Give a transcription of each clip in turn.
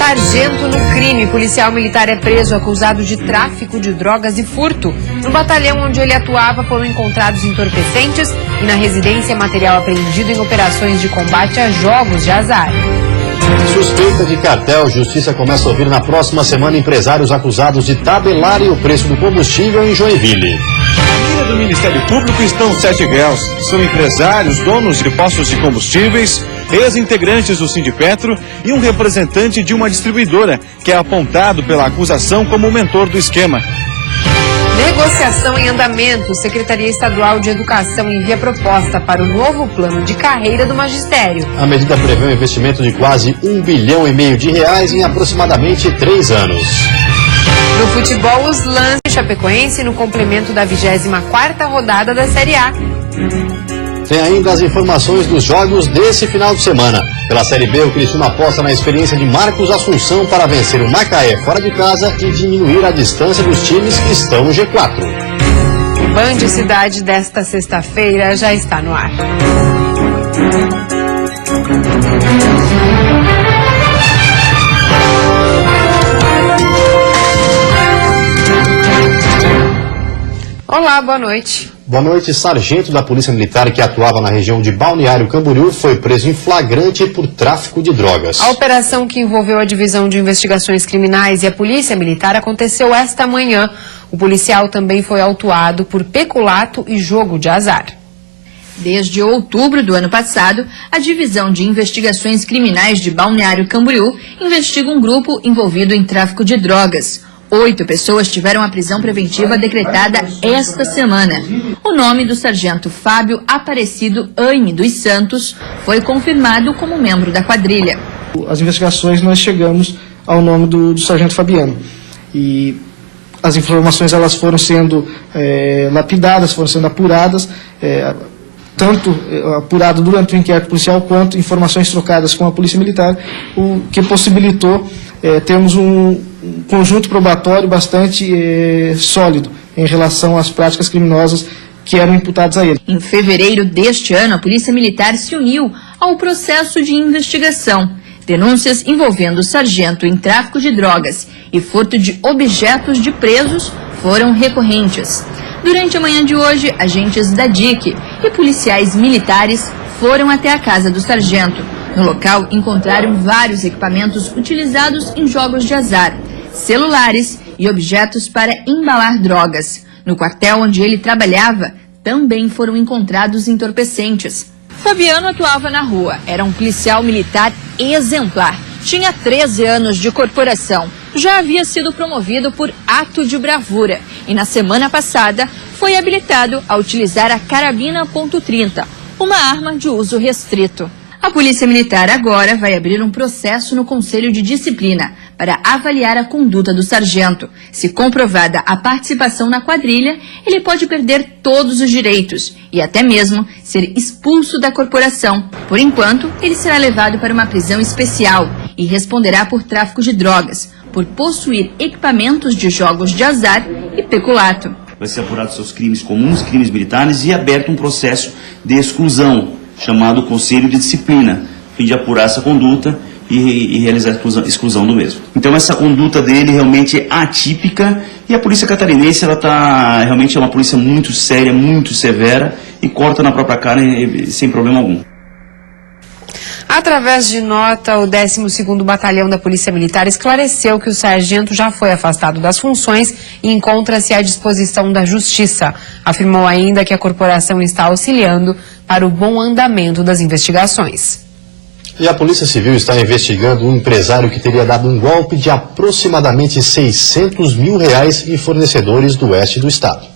Sargento no crime. Policial militar é preso acusado de tráfico de drogas e furto. No batalhão onde ele atuava foram encontrados entorpecentes e na residência material apreendido em operações de combate a jogos de azar. Suspeita de cartel, justiça começa a ouvir na próxima semana empresários acusados de tabelarem o preço do combustível em Joinville. Na mira do Ministério Público estão 7 réus. São empresários, donos de postos de combustíveis, ex-integrantes do Sindipetro e um representante de uma distribuidora, que é apontado pela acusação como o mentor do esquema. Negociação em andamento. Secretaria Estadual de Educação envia proposta para o novo plano de carreira do magistério. A medida prevê um investimento de quase R$1,5 bilhão em aproximadamente 3 anos. No futebol, os lances chapecoense no complemento da 24ª rodada da Série A. Tem ainda as informações dos jogos desse final de semana. Pela Série B, o Criciúma aposta na experiência de Marcos Assunção para vencer o Macaé fora de casa e diminuir a distância dos times que estão no G4. O Band Cidade desta sexta-feira já está no ar. Olá, boa noite. Boa noite. Sargento da Polícia Militar que atuava na região de Balneário Camboriú foi preso em flagrante por tráfico de drogas. A operação que envolveu a Divisão de Investigações Criminais e a Polícia Militar aconteceu esta manhã. O policial também foi autuado por peculato e jogo de azar. Desde outubro do ano passado, a Divisão de Investigações Criminais de Balneário Camboriú investiga um grupo envolvido em tráfico de drogas. 8 pessoas tiveram a prisão preventiva decretada esta semana. O nome do sargento Fábio Aparecido Aime dos Santos foi confirmado como membro da quadrilha. As investigações nós chegamos ao nome do sargento Fabiano. E as informações elas foram sendo lapidadas, foram sendo apuradas, tanto apurado durante o inquérito policial quanto informações trocadas com a Polícia Militar, o que possibilitou termos um conjunto probatório bastante sólido em relação às práticas criminosas que eram imputadas a ele. Em fevereiro deste ano, a Polícia Militar se uniu ao processo de investigação. Denúncias envolvendo o sargento em tráfico de drogas e furto de objetos de presos foram recorrentes. Durante a manhã de hoje, agentes da DIC e policiais militares foram até a casa do sargento. No local, encontraram vários equipamentos utilizados em jogos de azar, celulares e objetos para embalar drogas. No quartel onde ele trabalhava, também foram encontrados entorpecentes. Fabiano atuava na rua, era um policial militar exemplar. Tinha 13 anos de corporação. Já havia sido promovido por ato de bravura e na semana passada foi habilitado a utilizar a carabina .30, uma arma de uso restrito. A Polícia Militar agora vai abrir um processo no Conselho de Disciplina para avaliar a conduta do sargento. Se comprovada a participação na quadrilha, ele pode perder todos os direitos e até mesmo ser expulso da corporação. Por enquanto, ele será levado para uma prisão especial e responderá por tráfico de drogas, por possuir equipamentos de jogos de azar e peculato. Vai ser apurado seus crimes comuns, crimes militares e aberto um processo de exclusão, chamado Conselho de Disciplina, a fim de apurar essa conduta e realizar a exclusão do mesmo. Então essa conduta dele realmente é atípica e a polícia catarinense realmente é uma polícia muito séria, muito severa e corta na própria cara sem problema algum. Através de nota, o 12º Batalhão da Polícia Militar esclareceu que o sargento já foi afastado das funções e encontra-se à disposição da Justiça. Afirmou ainda que a corporação está auxiliando para o bom andamento das investigações. E a Polícia Civil está investigando um empresário que teria dado um golpe de aproximadamente R$600 mil em fornecedores do oeste do estado.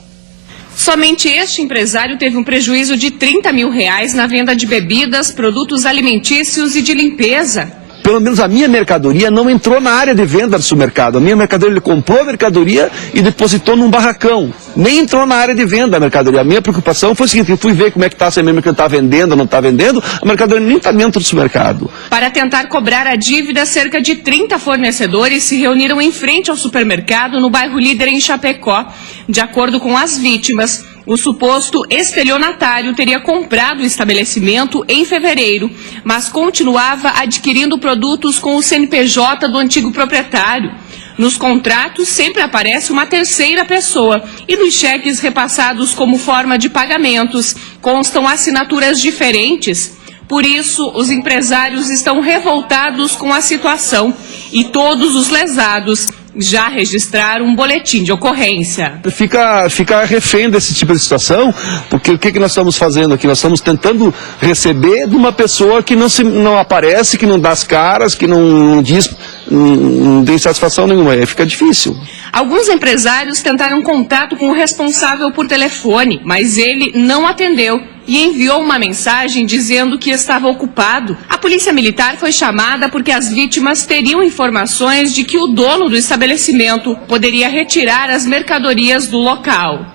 Somente este empresário teve um prejuízo de R$30 mil na venda de bebidas, produtos alimentícios e de limpeza. Pelo menos a minha mercadoria não entrou na área de venda do supermercado. A minha mercadoria, ele comprou a mercadoria e depositou num barracão. Nem entrou na área de venda da mercadoria. A minha preocupação foi o seguinte, eu fui ver como é que está, se a minha mercadoria está vendendo ou não está vendendo, a mercadoria nem está dentro do supermercado. Para tentar cobrar a dívida, cerca de 30 fornecedores se reuniram em frente ao supermercado no bairro Líder, em Chapecó. De acordo com as vítimas, O suposto estelionatário teria comprado o estabelecimento em fevereiro, mas continuava adquirindo produtos com o CNPJ do antigo proprietário. Nos contratos sempre aparece uma terceira pessoa e nos cheques repassados como forma de pagamentos constam assinaturas diferentes. Por isso, os empresários estão revoltados com a situação e todos os lesados já registraram um boletim de ocorrência. Fica refém desse tipo de situação, porque o que nós estamos fazendo aqui? Nós estamos tentando receber de uma pessoa que não aparece, que não dá as caras, que não diz, não tem satisfação nenhuma, aí fica difícil. Alguns empresários tentaram contato com o responsável por telefone, mas ele não atendeu e enviou uma mensagem dizendo que estava ocupado. A polícia militar foi chamada porque as vítimas teriam informações de que o dono do estabelecimento poderia retirar as mercadorias do local.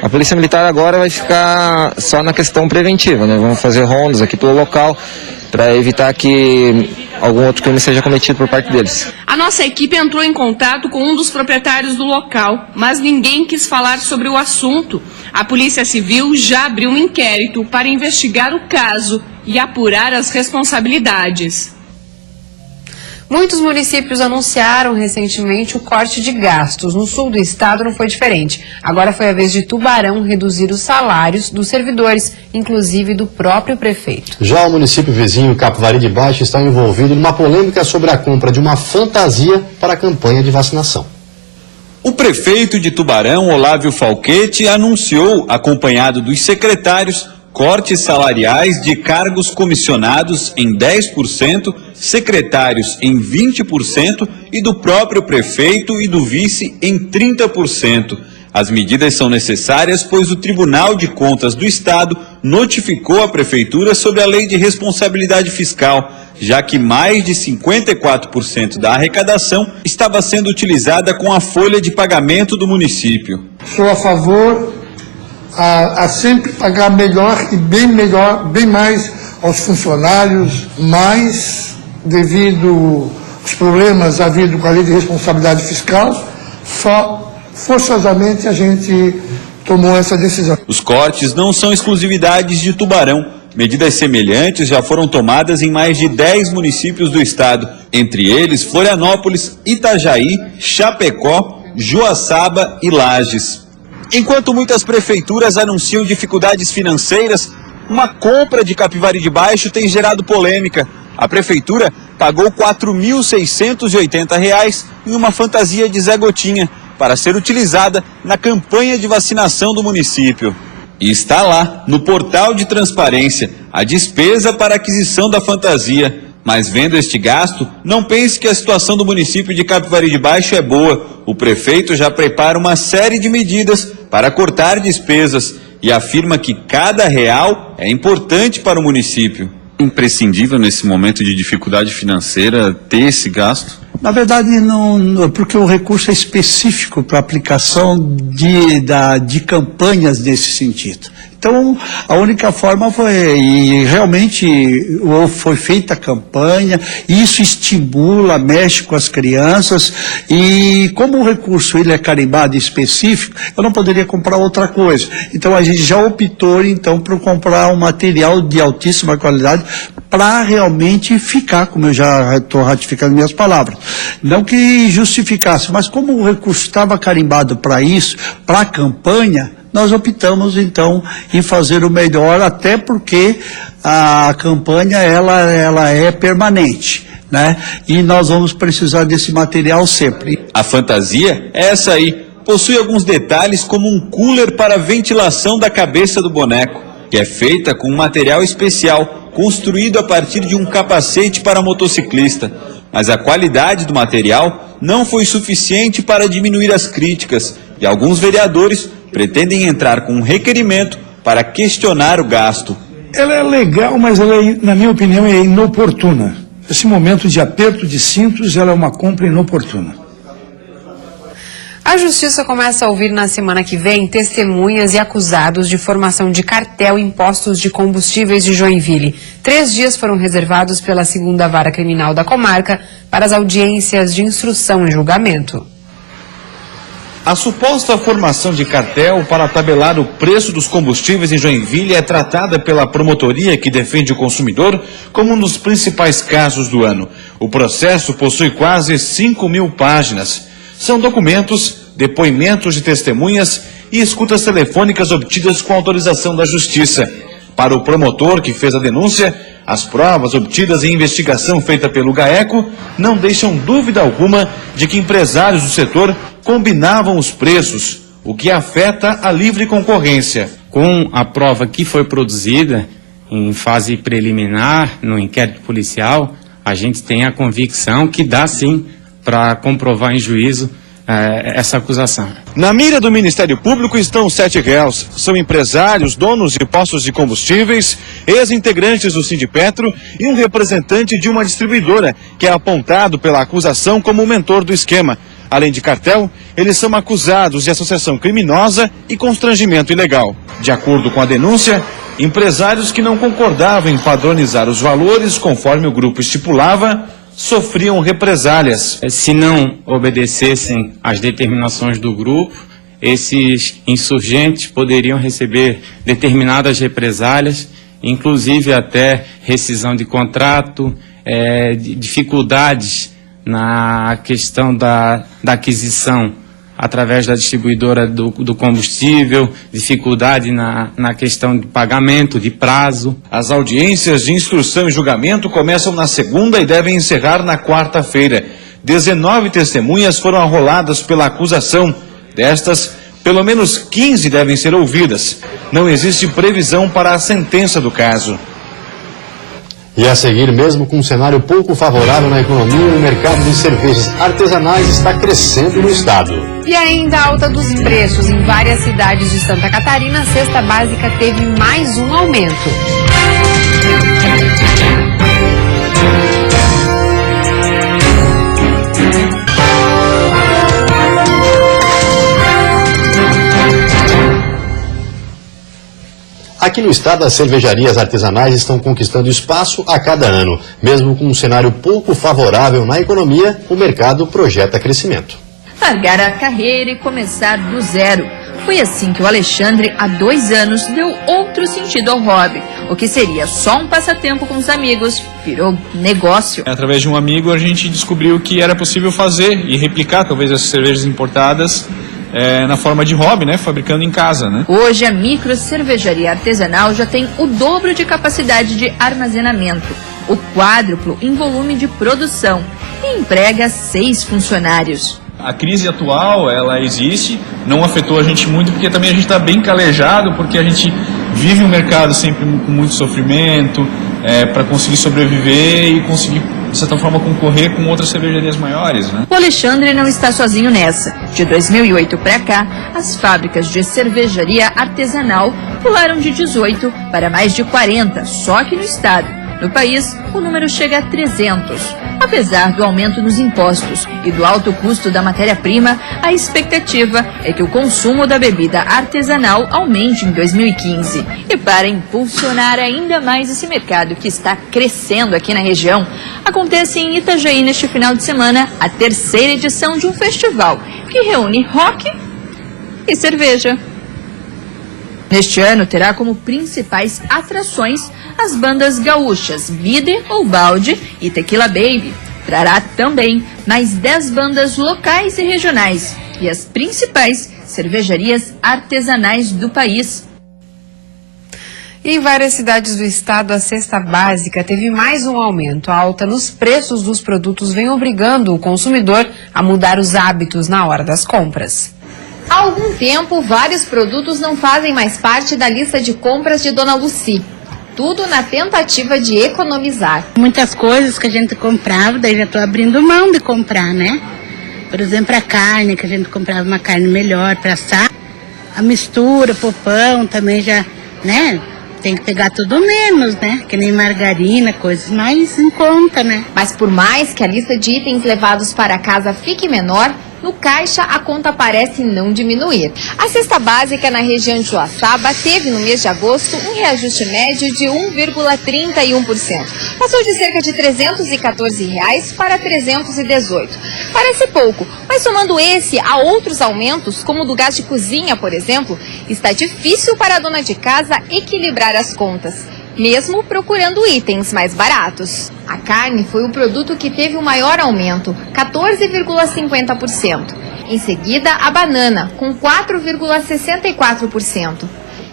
A polícia militar agora vai ficar só na questão preventiva, né? Vamos fazer rondas aqui pelo local para evitar que algum outro crime seja cometido por parte deles. A nossa equipe entrou em contato com um dos proprietários do local, mas ninguém quis falar sobre o assunto. A Polícia Civil já abriu um inquérito para investigar o caso e apurar as responsabilidades. Muitos municípios anunciaram recentemente o corte de gastos. No sul do estado não foi diferente. Agora foi a vez de Tubarão reduzir os salários dos servidores, inclusive do próprio prefeito. Já o município vizinho, Capivari de Baixo, está envolvido numa polêmica sobre a compra de uma fantasia para a campanha de vacinação. O prefeito de Tubarão, Olávio Falquete, anunciou, acompanhado dos secretários, cortes salariais de cargos comissionados em 10%, secretários em 20% e do próprio prefeito e do vice em 30%. As medidas são necessárias pois o Tribunal de Contas do Estado notificou a prefeitura sobre a Lei de Responsabilidade Fiscal, já que mais de 54% da arrecadação estava sendo utilizada com a folha de pagamento do município. Sou a favor a sempre pagar melhor, bem mais aos funcionários, mas devido aos problemas havidos com a Lei de Responsabilidade Fiscal, só forçosamente a gente tomou essa decisão. Os cortes não são exclusividades de Tubarão. Medidas semelhantes já foram tomadas em mais de 10 municípios do estado, entre eles Florianópolis, Itajaí, Chapecó, Joaçaba e Lages. Enquanto muitas prefeituras anunciam dificuldades financeiras, uma compra de Capivari de Baixo tem gerado polêmica. A prefeitura pagou R$ 4.680 em uma fantasia de Zé Gotinha para ser utilizada na campanha de vacinação do município. E está lá, no portal de transparência, a despesa para a aquisição da fantasia. Mas vendo este gasto, não pense que a situação do município de Capivari de Baixo é boa. O prefeito já prepara uma série de medidas para cortar despesas e afirma que cada real é importante para o município. Imprescindível nesse momento de dificuldade financeira ter esse gasto? Na verdade, não, porque o recurso é específico para aplicação de campanhas nesse sentido. Então, a única forma foi, e realmente foi feita a campanha, isso estimula, mexe com as crianças, e como o recurso ele é carimbado específico, eu não poderia comprar outra coisa. Então, a gente já optou, então, por comprar um material de altíssima qualidade para realmente ficar, como eu já estou ratificando minhas palavras. Não que justificasse, mas como o recurso estava carimbado para isso, para a campanha, nós optamos então em fazer o melhor, até porque a campanha ela é permanente, né? E nós vamos precisar desse material sempre. A fantasia é essa aí. Possui alguns detalhes como um cooler para ventilação da cabeça do boneco, que é feita com um material especial, construído a partir de um capacete para motociclista. Mas a qualidade do material não foi suficiente para diminuir as críticas, e alguns vereadores pretendem entrar com um requerimento para questionar o gasto. Ela é legal, mas ela, na minha opinião, é inoportuna. Esse momento de aperto de cintos, ela é uma compra inoportuna. A Justiça começa a ouvir na semana que vem testemunhas e acusados de formação de cartel em postos de combustíveis de Joinville. 3 dias foram reservados pela 2ª Vara Criminal da comarca para as audiências de instrução e julgamento. A suposta formação de cartel para tabelar o preço dos combustíveis em Joinville é tratada pela promotoria que defende o consumidor como um dos principais casos do ano. O processo possui quase 5.000 páginas. São documentos, depoimentos de testemunhas e escutas telefônicas obtidas com autorização da Justiça. Para o promotor que fez a denúncia, as provas obtidas em investigação feita pelo GAECO não deixam dúvida alguma de que empresários do setor combinavam os preços, o que afeta a livre concorrência. Com a prova que foi produzida em fase preliminar, no inquérito policial, a gente tem a convicção que dá sim para comprovar em juízo essa acusação. Na mira do Ministério Público estão 7 réus. São empresários, donos de postos de combustíveis, ex-integrantes do Sindipetro e um representante de uma distribuidora, que é apontado pela acusação como o mentor do esquema. Além de cartel, eles são acusados de associação criminosa e constrangimento ilegal. De acordo com a denúncia, empresários que não concordavam em padronizar os valores conforme o grupo estipulava, sofriam represálias. Se não obedecessem às determinações do grupo, esses insurgentes poderiam receber determinadas represálias, inclusive até rescisão de contrato, dificuldades na questão da aquisição através da distribuidora do combustível, dificuldade na questão de pagamento, de prazo. As audiências de instrução e julgamento começam na segunda e devem encerrar na quarta-feira. 19 testemunhas foram arroladas pela acusação. Destas, pelo menos 15 devem ser ouvidas. Não existe previsão para a sentença do caso. E a seguir, mesmo com um cenário pouco favorável na economia, o mercado de cervejas artesanais está crescendo no estado. E ainda a alta dos preços em várias cidades de Santa Catarina, a cesta básica teve mais um aumento. Aqui no estado, as cervejarias artesanais estão conquistando espaço a cada ano. Mesmo com um cenário pouco favorável na economia, o mercado projeta crescimento. Largar a carreira e começar do zero. Foi assim que o Alexandre, há 2 anos, deu outro sentido ao hobby. O que seria só um passatempo com os amigos, virou negócio. Através de um amigo, a gente descobriu que era possível fazer e replicar, talvez, essas cervejas importadas na forma de hobby, né? Fabricando em casa, né? Hoje, a micro cervejaria artesanal já tem o dobro de capacidade de armazenamento, o quádruplo em volume de produção e emprega 6 funcionários. A crise atual, ela existe, não afetou a gente muito, porque também a gente está bem calejado, porque a gente vive um mercado sempre com muito sofrimento, para conseguir sobreviver e conseguir, de certa forma, concorrer com outras cervejarias maiores, né? O Alexandre não está sozinho nessa. De 2008 para cá, as fábricas de cervejaria artesanal pularam de 18 para mais de 40, só aqui no estado. No país, o número chega a 300. Apesar do aumento nos impostos e do alto custo da matéria-prima, a expectativa é que o consumo da bebida artesanal aumente em 2015. E para impulsionar ainda mais esse mercado que está crescendo aqui na região, acontece em Itajaí neste final de semana a 3ª edição de um festival que reúne rock e cerveja. Neste ano terá como principais atrações as bandas gaúchas Vidre ou Balde e Tequila Baby. Trará também mais 10 bandas locais e regionais e as principais cervejarias artesanais do país. Em várias cidades do estado, a cesta básica teve mais um aumento. A alta nos preços dos produtos vem obrigando o consumidor a mudar os hábitos na hora das compras. Há algum tempo, vários produtos não fazem mais parte da lista de compras de Dona Lucy. Tudo na tentativa de economizar. Muitas coisas que a gente comprava, daí já estou abrindo mão de comprar, né? Por exemplo, a carne, que a gente comprava uma carne melhor para assar. A mistura, o pão também já, né? Tem que pegar tudo menos, né? Que nem margarina, coisas mais em conta, né? Mas por mais que a lista de itens levados para casa fique menor, No caixa, a conta parece não diminuir. A cesta básica na região de Joaçaba teve no mês de agosto um reajuste médio de 1,31%. Passou de cerca de R$ 314 para R$ 318. Parece pouco, mas somando esse a outros aumentos, como o do gás de cozinha, por exemplo, está difícil para a dona de casa equilibrar as contas, mesmo procurando itens mais baratos. A carne foi o produto que teve o maior aumento, 14,50%. Em seguida, a banana, com 4,64%.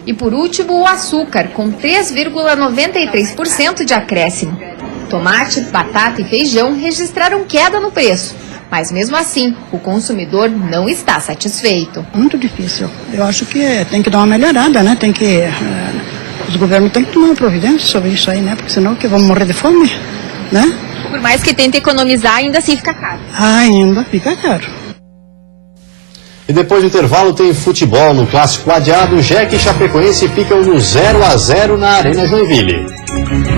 E por último, o açúcar, com 3,93% de acréscimo. Tomate, batata e feijão registraram queda no preço. Mas mesmo assim, o consumidor não está satisfeito. Muito difícil. Eu acho que tem que dar uma melhorada, né? Os governos têm que tomar uma providência sobre isso aí, né? Porque senão que vamos morrer de fome, né? Por mais que tente economizar, ainda assim fica caro. Ainda fica caro. E depois do intervalo tem futebol no clássico adiado. Jeque e Chapecoense ficam no 0-0 na Arena Joinville.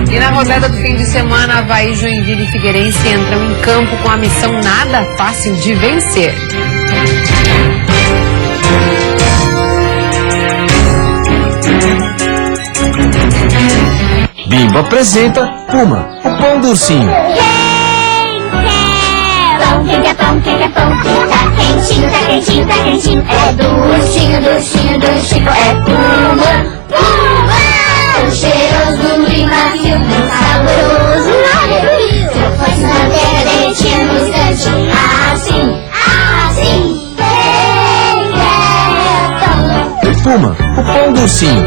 E na rodada do fim de semana, Avaí, Joinville e Figueirense entram em campo com a missão nada fácil de vencer. Bimbo apresenta Puma, o pão do ursinho. Quem quer pão, quem quer pão? Tá quentinho, tá quentinho, tá quentinho. É do ursinho, do ursinho, do ursinho. É Puma, Puma. Tão cheiroso e macio, tão saboroso, aleluia. Se eu fosse na terra, derretia no instante. Assim, assim. Quem quer pão? Puma, o pão do ursinho.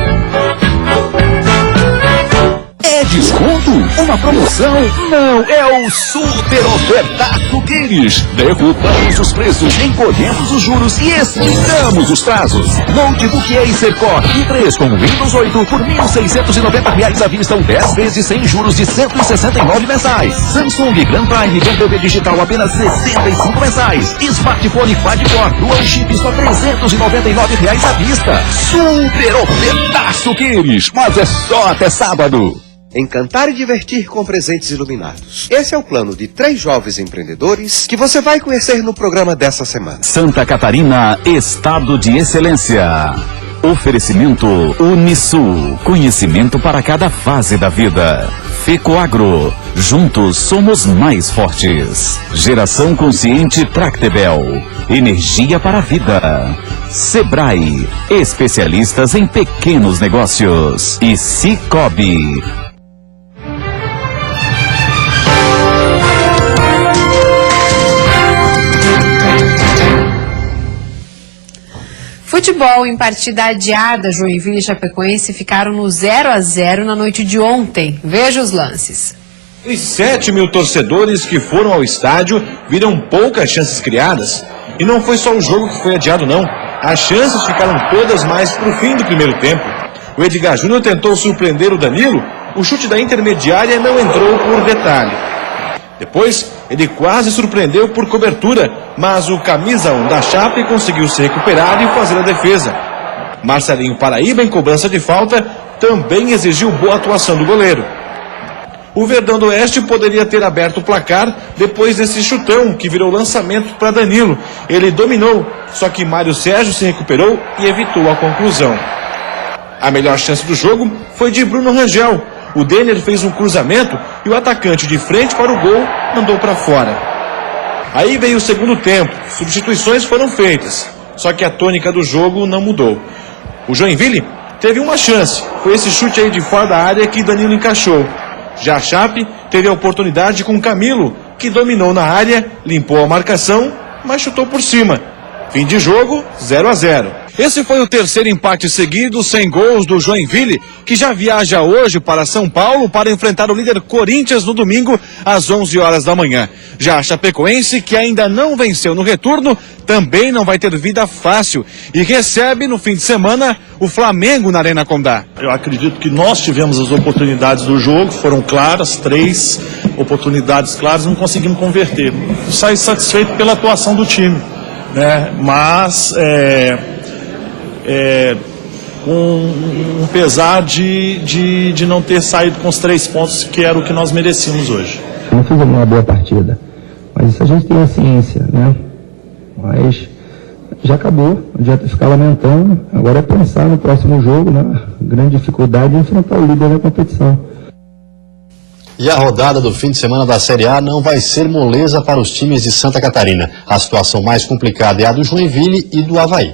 É desconto? Uma promoção? Não, é o Super Ofertaço Guedes. Derrubamos os preços, encolhemos os juros e esticamos os prazos. Notebook Acer Core i3 com Windows 8 por R$ 1.690 à vista ou 10 vezes sem juros de R$ 169 mensais. Samsung Grand Prime com TV digital apenas R$ 65 mensais. Smartphone quad-core Dual Chip só R$ 399 à vista. Super Ofertaço Guedes, mas é só até sábado. Encantar e divertir com presentes iluminados. Esse é o plano de 3 jovens empreendedores que você vai conhecer no programa dessa semana. Santa Catarina, estado de excelência. Oferecimento Unisul, conhecimento para cada fase da vida. Fecoagro, juntos somos mais fortes. Geração consciente Tractebel, energia para a vida. Sebrae, especialistas em pequenos negócios. E Cicobi. Futebol em partida adiada, Joinville e Chapecoense ficaram no 0-0 na noite de ontem. Veja os lances. Os 7 mil torcedores que foram ao estádio viram poucas chances criadas. E não foi só o jogo que foi adiado, não. As chances ficaram todas mais para o fim do primeiro tempo. O Edgar Júnior tentou surpreender o Danilo. O chute da intermediária não entrou por detalhe. Depois, ele quase surpreendeu por cobertura, mas o camisa 1 da Chape conseguiu se recuperar e fazer a defesa. Marcelinho Paraíba, em cobrança de falta, também exigiu boa atuação do goleiro. O Verdão do Oeste poderia ter aberto o placar depois desse chutão que virou lançamento para Danilo. Ele dominou, só que Mário Sérgio se recuperou e evitou a conclusão. A melhor chance do jogo foi de Bruno Rangel. O Denner fez um cruzamento e o atacante de frente para o gol mandou para fora. Aí veio o segundo tempo, substituições foram feitas, só que a tônica do jogo não mudou. O Joinville teve uma chance, foi esse chute aí de fora da área que Danilo encaixou. Já a Chape teve a oportunidade com Camilo, que dominou na área, limpou a marcação, mas chutou por cima. Fim de jogo, 0-0. Esse foi o terceiro empate seguido, sem gols do Joinville, que já viaja hoje para São Paulo para enfrentar o líder Corinthians no domingo, às 11 horas da manhã. Já a Chapecoense, que ainda não venceu no retorno, também não vai ter vida fácil e recebe no fim de semana o Flamengo na Arena Condá. Eu acredito que nós tivemos as oportunidades do jogo, foram claras, 3 oportunidades claras, não conseguimos converter. Saí satisfeito pela atuação do time, né? Mas com um pesar de não ter saído com os 3 pontos, que era o que nós merecíamos hoje. Não fizemos uma boa partida, mas isso a gente tem a ciência, né? Mas já acabou, não adianta ficar lamentando, agora é pensar no próximo jogo, né? Grande dificuldade é enfrentar o líder da competição. E a rodada do fim de semana da Série A não vai ser moleza para os times de Santa Catarina. A situação mais complicada é a do Joinville e do Avaí.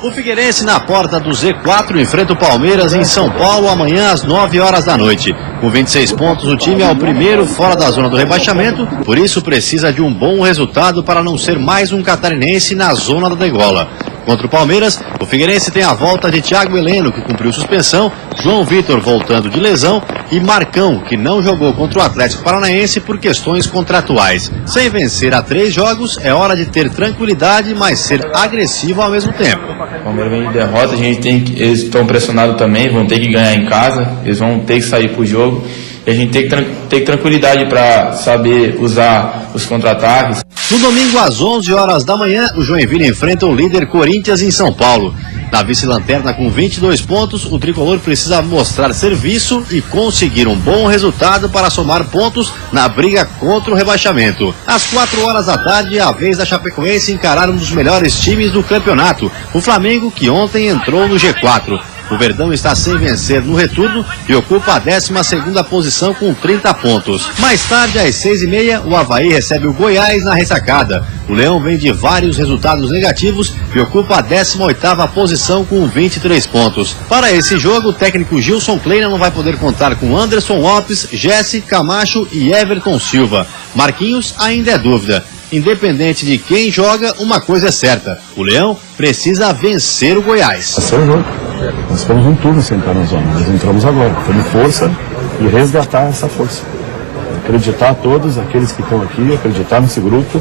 O Figueirense na porta do Z4 enfrenta o Palmeiras em São Paulo amanhã às 9 horas da noite. Com 26 pontos, o time é o primeiro fora da zona do rebaixamento, por isso precisa de um bom resultado para não ser mais um catarinense na zona da degola. Contra o Palmeiras, o Figueirense tem a volta de Thiago Heleno, que cumpriu suspensão, João Vitor voltando de lesão e Marcão, que não jogou contra o Atlético Paranaense por questões contratuais. Sem vencer a 3 jogos, é hora de ter tranquilidade, mas ser agressivo ao mesmo tempo. O Palmeiras vem de derrota, eles estão pressionados também, vão ter que ganhar em casa, eles vão ter que sair pro jogo. E a gente tem que ter tranquilidade para saber usar os contra-ataques. No domingo, às 11 horas da manhã, o Joinville enfrenta o líder Corinthians em São Paulo. Na vice-lanterna com 22 pontos, o tricolor precisa mostrar serviço e conseguir um bom resultado para somar pontos na briga contra o rebaixamento. Às 4 horas da tarde, é a vez da Chapecoense encarar um dos melhores times do campeonato, o Flamengo, que ontem entrou no G4. O Verdão está sem vencer no retorno e ocupa a 12ª posição com 30 pontos. Mais tarde, às 6h30, o Avaí recebe o Goiás na ressacada. O Leão vem de vários resultados negativos e ocupa a 18ª posição com 23 pontos. Para esse jogo, o técnico Gilson Kleina não vai poder contar com Anderson Lopes, Jesse, Camacho e Everton Silva. Marquinhos ainda é dúvida. Independente de quem joga, uma coisa é certa: o Leão precisa vencer o Goiás. Esse é o jogo. Nós ficamos um turno sem estar na zona. Nós entramos agora, tendo força e resgatar essa força. Acreditar a todos aqueles que estão aqui, acreditar nesse grupo,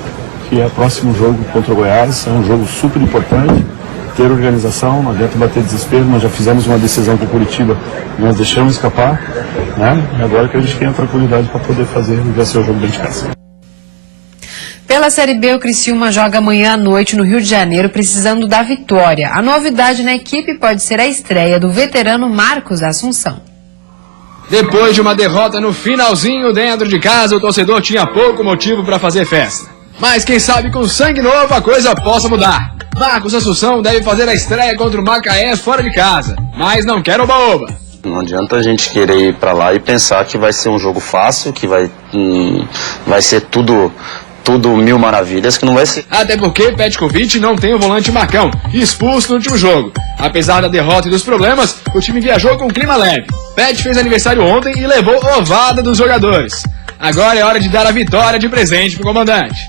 que é o próximo jogo contra o Goiás. É um jogo super importante. Ter organização, não adianta bater desespero. Nós já fizemos uma decisão com o Curitiba, nós deixamos escapar, né? E agora que a gente tem a tranquilidade para poder fazer e vencer o jogo dentro de casa. Pela Série B, o Criciúma joga amanhã à noite no Rio de Janeiro, precisando da vitória. A novidade na equipe pode ser a estreia do veterano Marcos Assunção. Depois de uma derrota no finalzinho dentro de casa, o torcedor tinha pouco motivo para fazer festa. Mas quem sabe com sangue novo a coisa possa mudar. Marcos Assunção deve fazer a estreia contra o Macaé fora de casa, mas não quer oba-oba. Não adianta a gente querer ir para lá e pensar que vai ser um jogo fácil, que vai ser tudo mil maravilhas, que não vai ser. Até porque Petkovic não tem o volante Marcão, expulso no último jogo. Apesar da derrota e dos problemas, o time viajou com clima leve. Pet fez aniversário ontem e levou ovada dos jogadores. Agora é hora de dar a vitória de presente pro comandante.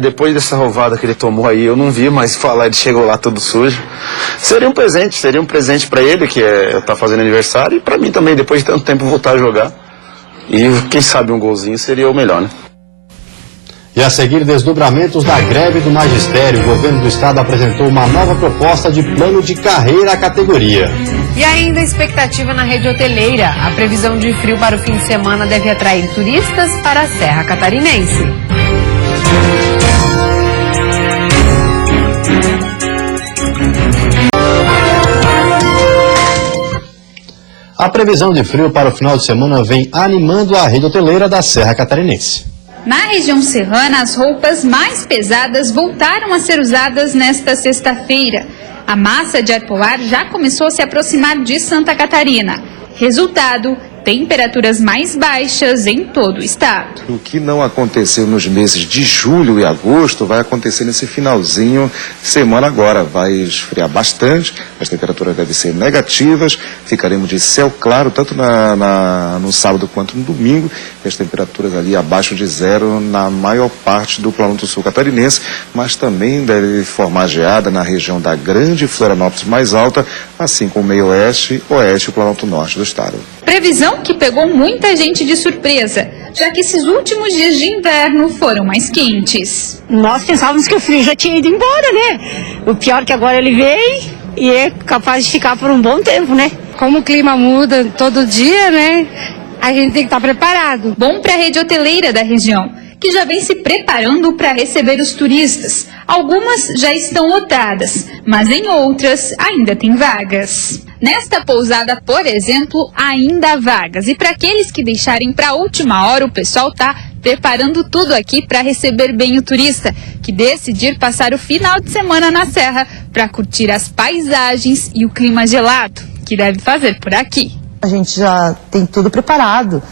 Depois dessa roubada que ele tomou aí, eu não vi mais falar, ele chegou lá todo sujo. Seria um presente para ele, que tá fazendo aniversário, e para mim também, depois de tanto tempo voltar a jogar. E quem sabe um golzinho seria o melhor, né? E a seguir, desdobramentos da greve do magistério. O governo do estado apresentou uma nova proposta de plano de carreira à categoria. E ainda a expectativa na rede hoteleira. A previsão de frio para o fim de semana deve atrair turistas para a Serra Catarinense. A previsão de frio para o final de semana vem animando a rede hoteleira da Serra Catarinense. Na região serrana, as roupas mais pesadas voltaram a ser usadas nesta sexta-feira. A massa de ar polar já começou a se aproximar de Santa Catarina. Resultado, temperaturas mais baixas em todo o estado. O que não aconteceu nos meses de julho e agosto vai acontecer nesse finalzinho de semana agora. Vai esfriar bastante, as temperaturas devem ser negativas, ficaremos de céu claro tanto no sábado quanto no domingo, e as temperaturas ali abaixo de zero na maior parte do Planalto Sul catarinense, mas também deve formar geada na região da Grande Florianópolis mais alta, assim como o meio oeste, oeste e o Planalto Norte do estado. Previsão que pegou muita gente de surpresa, já que esses últimos dias de inverno foram mais quentes. Nós pensávamos que o frio já tinha ido embora, né? O pior é que agora ele veio e é capaz de ficar por um bom tempo, né? Como o clima muda todo dia, né? A gente tem que estar preparado. Bom para a rede hoteleira da região, que já vem se preparando para receber os turistas. Algumas já estão lotadas, mas em outras ainda tem vagas. Nesta pousada, por exemplo, ainda há vagas. E para aqueles que deixarem para a última hora, o pessoal está preparando tudo aqui para receber bem o turista, que decidir passar o final de semana na serra para curtir as paisagens e o clima gelado, que deve fazer por aqui. A gente já tem tudo preparado.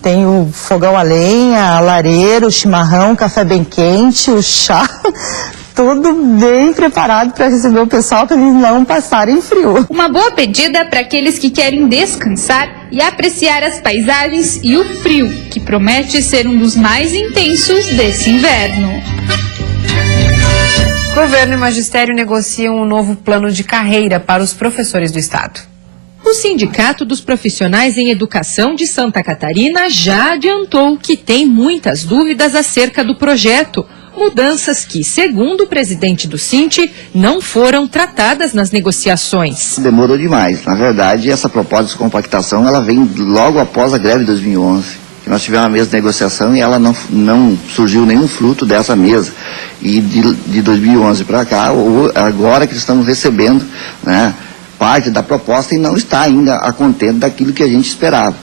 Tem o fogão a lenha, a lareira, o chimarrão, o café bem quente, o chá, tudo bem preparado para receber o pessoal, para eles não passarem frio. Uma boa pedida para aqueles que querem descansar e apreciar as paisagens e o frio, que promete ser um dos mais intensos desse inverno. Governo e magistério negociam um novo plano de carreira para os professores do estado. O Sindicato dos Profissionais em Educação de Santa Catarina já adiantou que tem muitas dúvidas acerca do projeto. Mudanças que, segundo o presidente do Sinti, não foram tratadas nas negociações. Demorou demais. Na verdade, essa proposta de compactação ela vem logo após a greve de 2011. Que nós tivemos uma mesa de negociação e ela não surgiu nenhum fruto dessa mesa. E de 2011 para cá, agora que estamos recebendo, né, parte da proposta e não está ainda a contento daquilo que a gente esperava.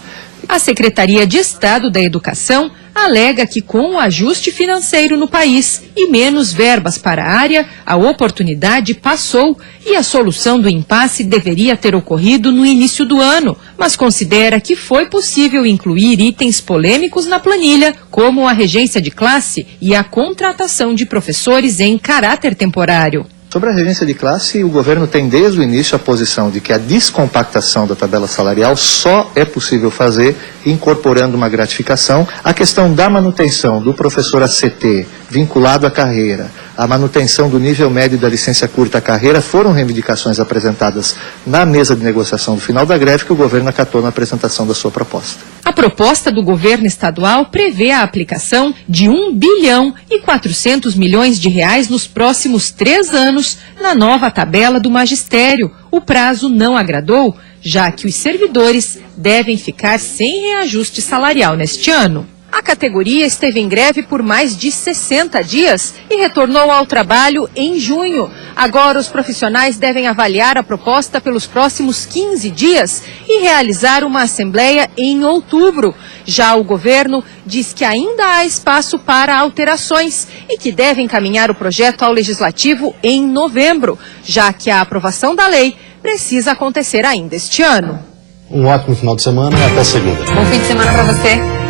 A Secretaria de Estado da Educação alega que com o ajuste financeiro no país e menos verbas para a área, a oportunidade passou e a solução do impasse deveria ter ocorrido no início do ano, mas considera que foi possível incluir itens polêmicos na planilha, como a regência de classe e a contratação de professores em caráter temporário. Sobre a regência de classe, o governo tem desde o início a posição de que a descompactação da tabela salarial só é possível fazer incorporando uma gratificação. A questão da manutenção do professor ACT vinculado à carreira, a manutenção do nível médio da licença curta à carreira foram reivindicações apresentadas na mesa de negociação do final da greve que o governo acatou na apresentação da sua proposta. A proposta do governo estadual prevê a aplicação de 1 bilhão e 400 milhões de reais nos próximos 3 anos na nova tabela do magistério. O prazo não agradou, já que os servidores devem ficar sem reajuste salarial neste ano. A categoria esteve em greve por mais de 60 dias e retornou ao trabalho em junho. Agora, os profissionais devem avaliar a proposta pelos próximos 15 dias e realizar uma assembleia em outubro. Já o governo diz que ainda há espaço para alterações e que deve encaminhar o projeto ao Legislativo em novembro, já que a aprovação da lei precisa acontecer ainda este ano. Um ótimo final de semana e até segunda. Bom fim de semana para você.